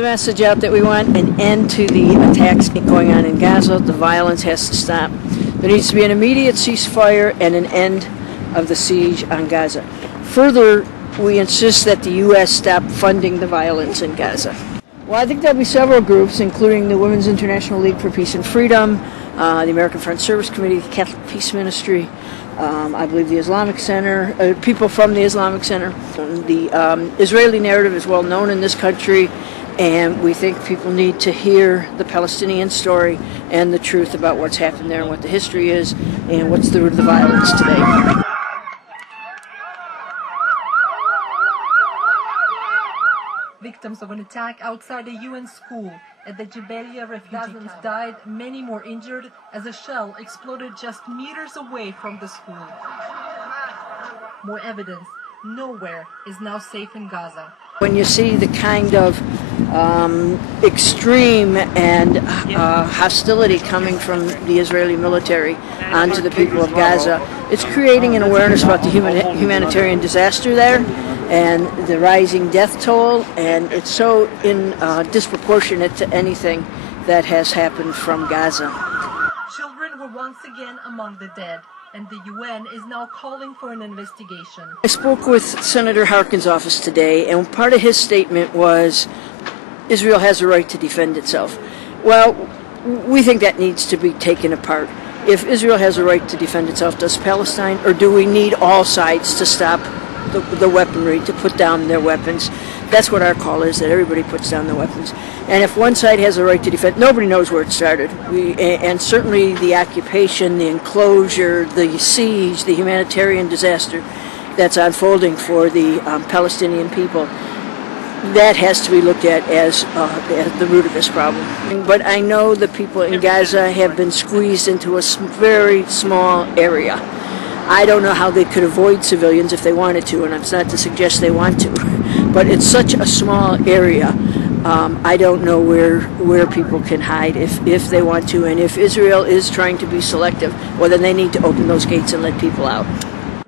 the message out that we want an end to the attacks going on in Gaza. The violence has to stop. There needs to be an immediate ceasefire and an end of the siege on Gaza. Further, we insist that the U.S. stop funding the violence in Gaza. Well, I think there'll be several groups, including the Women's International League for Peace and Freedom, the American Friends Service Committee, the Catholic Peace Ministry, I believe the Islamic Center, people from the Islamic Center. The Israeli narrative is well known in this country, and we think people need to hear the Palestinian story and the truth about what's happened there and what the history is and what's the root of the violence today. Victims of an attack outside a UN school at the Jabalia refugee camp died, many more injured as a shell exploded just meters away from the school. More evidence, nowhere is now safe in Gaza. When you see the kind of extreme and hostility coming from the Israeli military onto the people of Gaza, it's creating an awareness about the humanitarian disaster there and the rising death toll, and it's so disproportionate to anything that has happened from Gaza. Children were once again among the dead, and the UN is now calling for an investigation. I spoke with Senator Harkin's office today, and part of his statement was Israel has a right to defend itself. Well, we think that needs to be taken apart. If Israel has a right to defend itself, does Palestine, or do we need all sides to stop the weaponry, to put down their weapons? That's what our call is, that everybody puts down their weapons. And if one side has a right to defend, nobody knows where it started. And certainly the occupation, the enclosure, the siege, the humanitarian disaster that's unfolding for the Palestinian people, that has to be looked at as the root of this problem. But I know the people in Gaza have been squeezed into a very small area. I don't know how they could avoid civilians if they wanted to, and it's not to suggest they want to, but it's such a small area. I don't know where people can hide if they want to, and if Israel is trying to be selective, well, then they need to open those gates and let people out.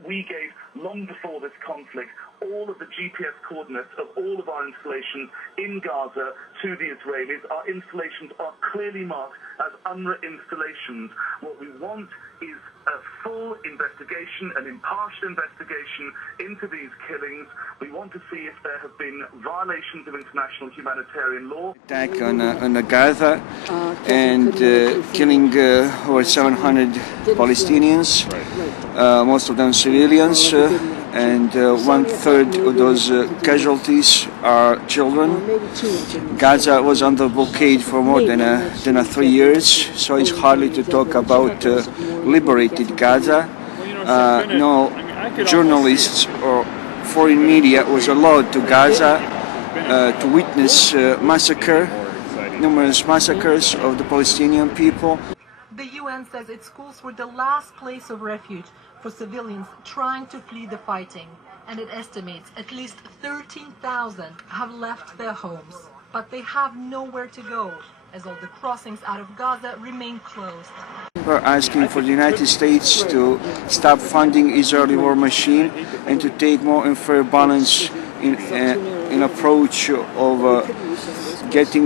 We gave, long before this conflict, all of the GPS coordinates of all of our installations in Gaza to the Israelis. Our installations are clearly marked as UNRWA installations. What we want is a full investigation, an impartial investigation into these killings. We want to see if there have been violations of international humanitarian law. Attack on Gaza and killing over 700 Palestinians, most of them civilians, and 1/3 of those casualties are children. Gaza was under blockade for more than 3 years, so it's hardly to talk about liberated Gaza. No journalists or foreign media was allowed to Gaza to witness numerous massacres of the Palestinian people. The UN says its schools were the last place of refuge for civilians trying to flee the fighting, and it estimates at least 13,000 have left their homes. But they have nowhere to go, as all the crossings out of Gaza remain closed. We're asking for the United States to stop funding Israeli war machine and to take more unfair balance in approach of getting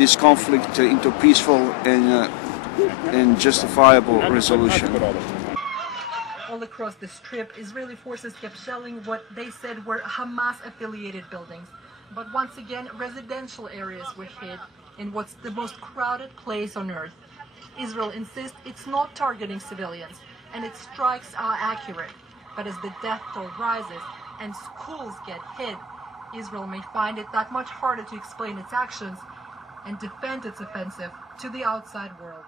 this conflict into peaceful and justifiable resolution. All across the Strip, Israeli forces kept shelling what they said were Hamas-affiliated buildings. But once again, residential areas were hit in what's the most crowded place on earth. Israel insists it's not targeting civilians, and its strikes are accurate. But as the death toll rises and schools get hit, Israel may find it that much harder to explain its actions and defend its offensive to the outside world.